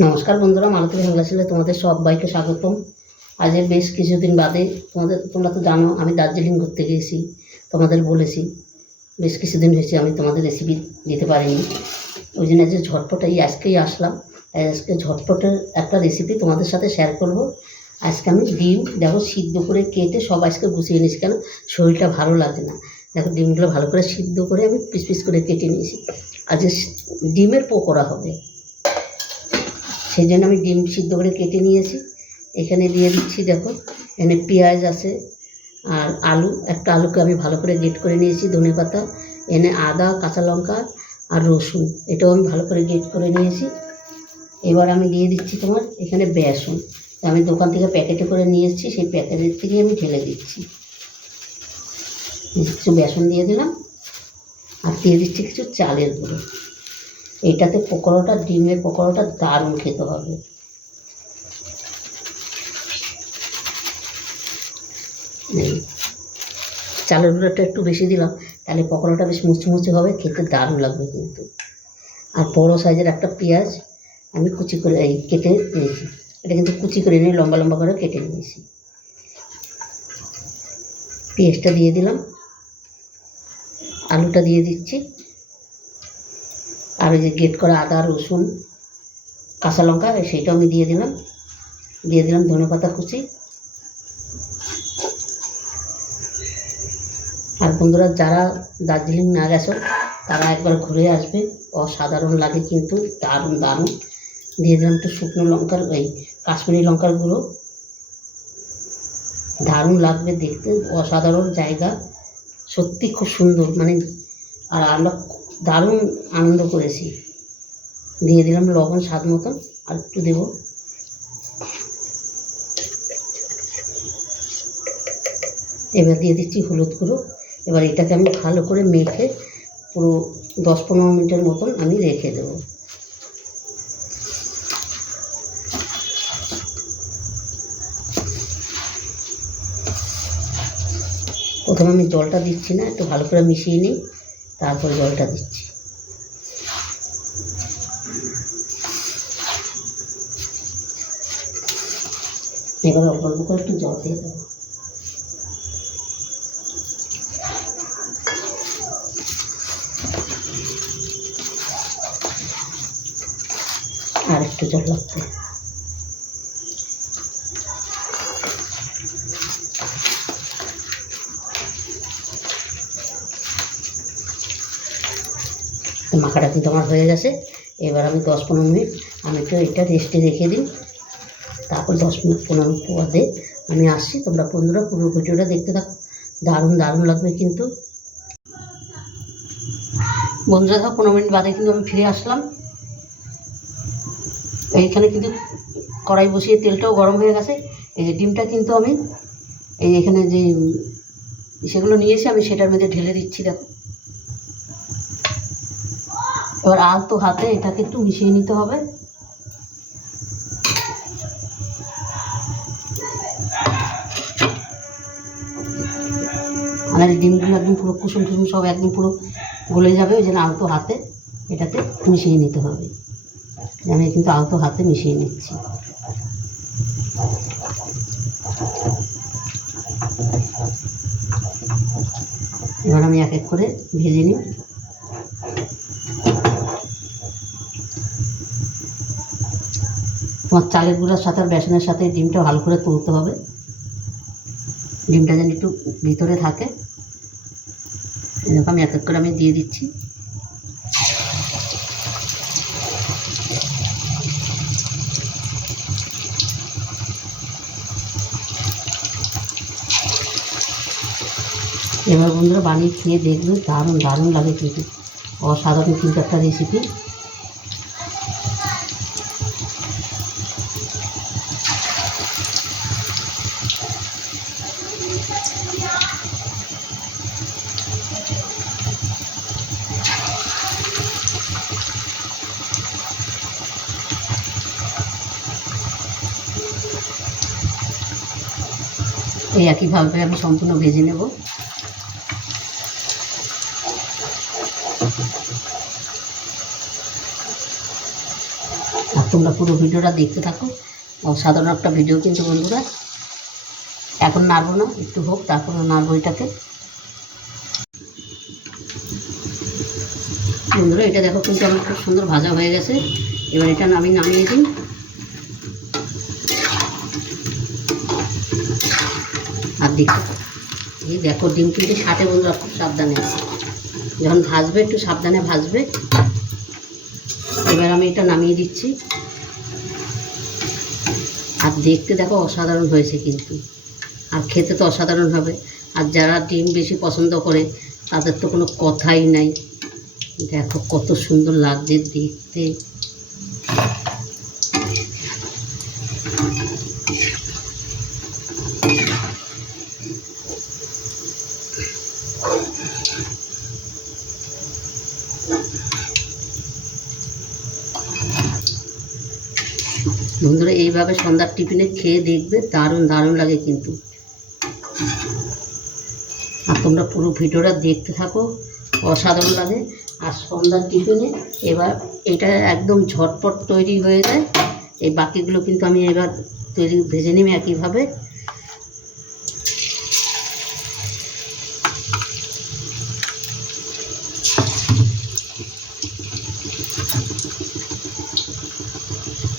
নমস্কার বন্ধুরা, মালতী বাংলাদেশে তোমাদের সবাইকে স্বাগতম। আজ বেশ কিছুদিন বাদে তোমরা তো জানো আমি দার্জিলিং ঘুরতে গিয়েছি, তোমাদের বলেছি। বেশ কিছুদিন হয়েছে আমি তোমাদের রেসিপি দিতে পারিনি, ওই জন্য যে ঝটপটাই আজকেই আসলাম। আজকে ঝটপটের একটা রেসিপি তোমাদের সাথে শেয়ার করব। আজকে আমি ডিম দেখো সিদ্ধ করে কেটে সব আজকে গুছিয়ে নিয়েছি, কেন শরীরটা ভালো লাগে না। দেখো ডিমগুলো ভালো করে সিদ্ধ করে আমি পিস পিস করে কেটে নিয়েছি। আজকে ডিমের পকোড়া হবে, সেই জন্য আমি ডিম সিদ্ধ করে কেটে নিয়েছি। এখানে দিয়ে দিচ্ছি, দেখো এখানে পেঁয়াজ আছে আর আলু, একটা আলুকে আমি ভালো করে গ্রেট করে নিয়েছি, ধনেপাতা, এনে আদা, কাঁচা লঙ্কা আর রসুন, এটাও আমি ভালো করে গ্রেট করে নিয়েছি। এবার আমি দিয়ে দিচ্ছি তোমার এখানে বেসন, আমি দোকান থেকে প্যাকেটে করে নিয়ে এসেছি, সেই প্যাকেটের থেকে আমি ঢেলে দিচ্ছি। কিছু বেসন দিয়ে দিলাম আর দিয়ে দিচ্ছি কিছু চালের গুঁড়ো। এইটাতে পকোড়াটা, ডিমের পকোড়াটা দারুণ খেতে হবে। চালের গুঁড়োটা একটু বেশি দিলাম, তাহলে পকোড়াটা বেশ মুচমুচে হবে, খেতে দারুণ লাগবে কিন্তু। আর বড়ো সাইজের একটা পেঁয়াজ আমি কুচি করে কেটে নিয়েছি, এটা কিন্তু কুচি করে নিয়ে লম্বা লম্বা করে কেটে নিয়েছি। পেঁয়াজটা দিয়ে দিলাম, আলুটা দিয়ে দিচ্ছি, আর ওই যে গ্রেট করা আদা, রসুন, কাঁচা লঙ্কা সেইটাও আমি দিয়ে দিলাম ধনেপাতা কুচি। আর বন্ধুরা, যারা দার্জিলিং না গেছো তারা একবার ঘুরে আসবে, অসাধারণ লাগে কিন্তু, দারুণ দারুণ। দিয়ে দিলাম একটু শুকনো লঙ্কার কাশ্মীরি লঙ্কার গুঁড়ো, দারুণ লাগবে দেখতে, অসাধারণ জায়গা, সত্যি খুব সুন্দর মানে। আর আমরা দারুণ আনন্দ করেছি। দিয়ে দিলাম লবণ স্বাদ মতন, আর একটু দেবো। এবার দিয়ে দিচ্ছি হলুদ গুঁড়ো। এবার এটাকে আমি ভালো করে মেখে পুরো 10-15 মিনিটের মতন আমি রেখে দেব। প্রথমে আমি জলটা দিচ্ছি না, একটু ভালো করে মিশিয়ে নিই, তারপরে জলটা দিচ্ছি। এবার অল্প অল্প করে একটু জল দিয়ে দেবো। আর একটু জল লাগবে। মাখাটা কিন্তু আমার হয়ে গেছে। এবার আমি 10-15 মিনিট আমি একটু এটা রেস্টে রেখে দিই, তারপর 10-15 মিনিট বাদে আমি আসছি। তোমরা বন্ধুরা পুরো ভিডিওটা দেখতে থাকো, দারুণ দারুণ লাগবে কিন্তু। বন্ধুরা দেখো 15 মিনিট বাদে কিন্তু আমি ফিরে আসলাম। এইখানে কিন্তু কড়াই বসিয়ে তেলটাও গরম হয়ে গেছে। এই যে ডিমটা কিন্তু আমি এখানে যে সেগুলো নিয়েছি আমি সেটার মধ্যে ঢেলে দিচ্ছি, দেখো। এবার আলতো হাতে এটাকে একটু মিশিয়ে নিতে হবে। আর ডিমগুলো একদম পুরো কুসুম টুসুম সব একদম পুরো গলে যাবে, ওই জন্য আলতো হাতে এটাতে মিশিয়ে নিতে হবে। আমি কিন্তু আলতো হাতে মিশিয়ে নিচ্ছি। এবার আমি এক এক করে ভেজে নিই। তোমার চালের গুঁড়ার সাথে আর বেসনের সাথে ডিমটা ভালো করে তুলতে হবে, ডিমটা যেন একটু ভিতরে থাকে। এরকম আমি এক এক করে আমি দিয়ে দিচ্ছি। এবার বন্ধুরা বানিয়ে খেয়ে দেখবে, দারুণ দারুণ লাগে কিন্তু, অসাধারণ কিন্তু একটা রেসিপি। এই একইভাবে আমি সম্পূর্ণ ভেজে নেব। আর তোমরা পুরো ভিডিওটা দেখতে থাকো। অসাধারণ একটা ভিডিও কিন্তু বন্ধুরা। এখন নাড়বো না, একটু হোক তারপরে নাড়বো এটাকে। বন্ধুরা এটা দেখো কিন্তু আমার খুব সুন্দর ভাজা হয়ে গেছে। এবার এটা আমি নামিয়ে দিই। আর দেখো এই দেখো ডিম কিন্তু ছাটে বন্ধুরা, খুব সাবধানে, যখন ভাজবে একটু সাবধানে ভাজবে। এবার আমি এটা নামিয়ে দিচ্ছি। আর দেখতে দেখো অসাধারণ হয়েছে কিন্তু, আর খেতে তো অসাধারণ হবে। আর যারা ডিম বেশি পছন্দ করে তাদের তো কোনো কথাই নাই। দেখো কত সুন্দর লাগছে দেখতে। বন্ধুরা এইভাবে সন্ধ্যার টিফিনে খেয়ে দেখবে, দারুণ দারুণ লাগে কিন্তু। আর তোমরা পুরো ভিডিওটা দেখতে থাকো, অসাধারণ লাগে। আর সন্ধ্যার টিফিনে এবার এটা একদম ঝটপট তৈরি হয়ে যায়। এই বাকিগুলো কিন্তু আমি এবার ভেজে নিই একইভাবে।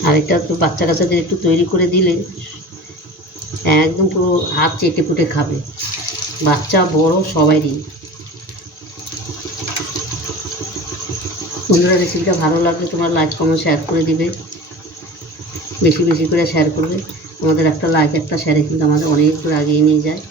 আর এটা তো বাচ্চা কাচ্চাদের একটু তৈরি করে দিলে একদম পুরো হাত চেটে পুটে খাবে, বাচ্চা বড় সবারই। বন্ধুরা রেসিপিটা ভালো লাগলে তোমরা লাইক কমেন্ট শেয়ার করে দিবে, বেশি বেশি করে শেয়ার করবে। তোমাদের একটা লাইক একটা শেয়ারে কিন্তু আমাদের অনেক দূর এগিয়ে নিয়ে যায়।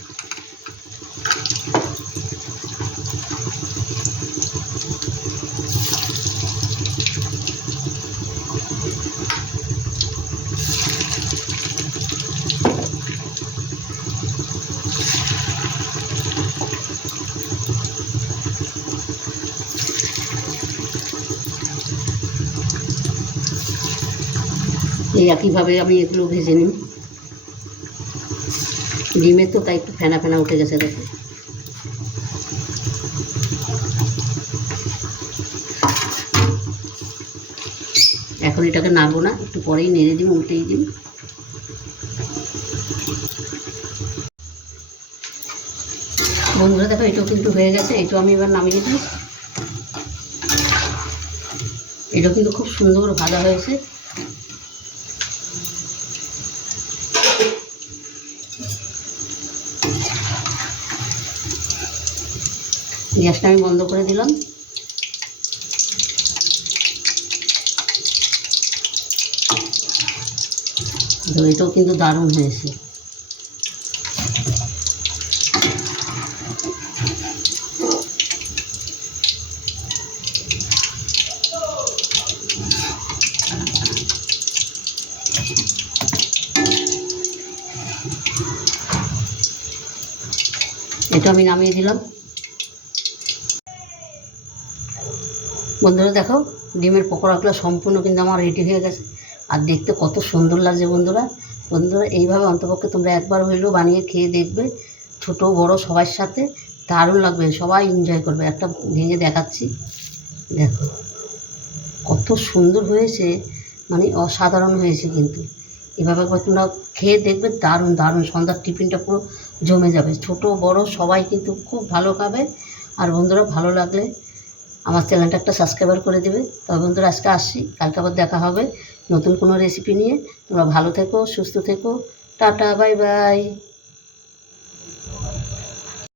এই একইভাবে আমি এগুলো ভেজে নিই। ডিমের তো তাই একটু ফেনা ফেনা উঠে গেছে দেখো। এখন এটাকে নাড়বো না, একটু পরেই নেড়ে দিই, উল্টেই দিই। বন্ধুরা দেখো এটাও কিন্তু হয়ে গেছে, এটাও আমি এবার নামিয়ে দিই। এটাও কিন্তু খুব সুন্দর ভাজা হয়েছে। গ্যাসটা আমি বন্ধ করে দিলাম। তো এটাও কিন্তু দারুণ হয়েছে। এটা আমি নামিয়ে দিলাম। বন্ধুরা দেখো ডিমের পকোড়াগুলো সম্পূর্ণ কিন্তু আমার রেডি হয়ে গেছে। আর দেখতে কত সুন্দর লাগছে বন্ধুরা। বন্ধুরা এইভাবে অন্তপক্ষে তোমরা একবার হইলেও বানিয়ে খেয়ে দেখবে, ছোট বড় সবার সাথে দারুণ লাগবে, সবাই এনজয় করবে। একটা ভেঙে দেখাচ্ছি, দেখো কত সুন্দর হয়েছে, মানে অসাধারণ হয়েছে কিন্তু। এভাবে একবার তোমরা খেয়ে দেখবে, দারুণ দারুণ। সন্ধ্যার টিফিনটা পুরো জমে যাবে, ছোট বড় সবাই কিন্তু খুব ভালো খাবে। আর বন্ধুরা ভালো লাগলে আমার চ্যানেলটা একটা সাবস্ক্রাইবার করে দেবে। তবে বন্ধুরা আজকে আসছি, কালকে আবার দেখা হবে নতুন কোনো রেসিপি নিয়ে। তোমরা ভালো থেকো, সুস্থ থেকো, টাটা, বাই বাই।